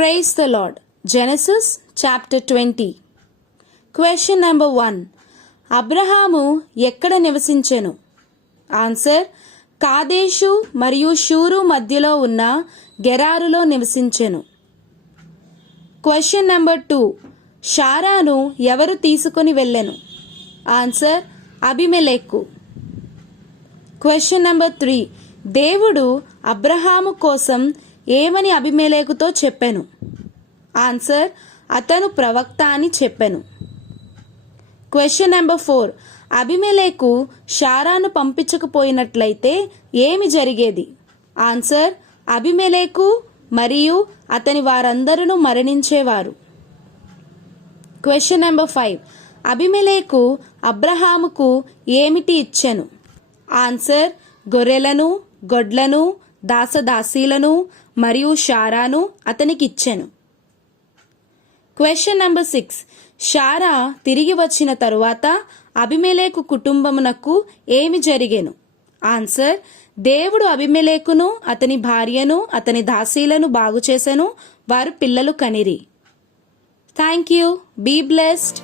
Praise the Lord. Genesis chapter 20. Question number 1. Abraham ఎక్కడ నివసించెను? Answer, కాదేషు మరియు షూరు మధ్యలో ఉన్న గెరారులో నివసించెను. Question number 2. షారాను ఎవరు తీసుకొని వెళ్ళెను? Answer, Abimelech. Question number 3. దేవుడు అబ్రహాము కోసం ఏమని అబిమెలెకుతో చెప్పెను? ఆన్సర్, అతను ప్రవక్త అని చెప్పెను. Question number 4. అబిమెలెకు షారాను పంపించకపోయినట్లయితే ఏమి జరిగేది? ఆన్సర్, అబిమెలెకు మరియు అతని వారందరూ మరణించేవారు. Question number 5. అబిమెలెకు అబ్రహాముకు ఏమిటి ఇచ్చెను? ఆన్సర్, గొర్రెలను, గొడ్లను, దాసదాసీలను మరియు షారాను అతనికి ఇచ్చెను. Question number 6. షారా తిరిగి వచ్చిన తరువాత అబిమెలెకు కుటుంబమునకు ఏమి జరిగెను? ఆన్సర్, దేవుడు అబిమెలెకును, అతని భార్యను, అతని దాసీలను బాగు చేసెను. వారు పిల్లలు కనిరి. Thank you. Be blessed.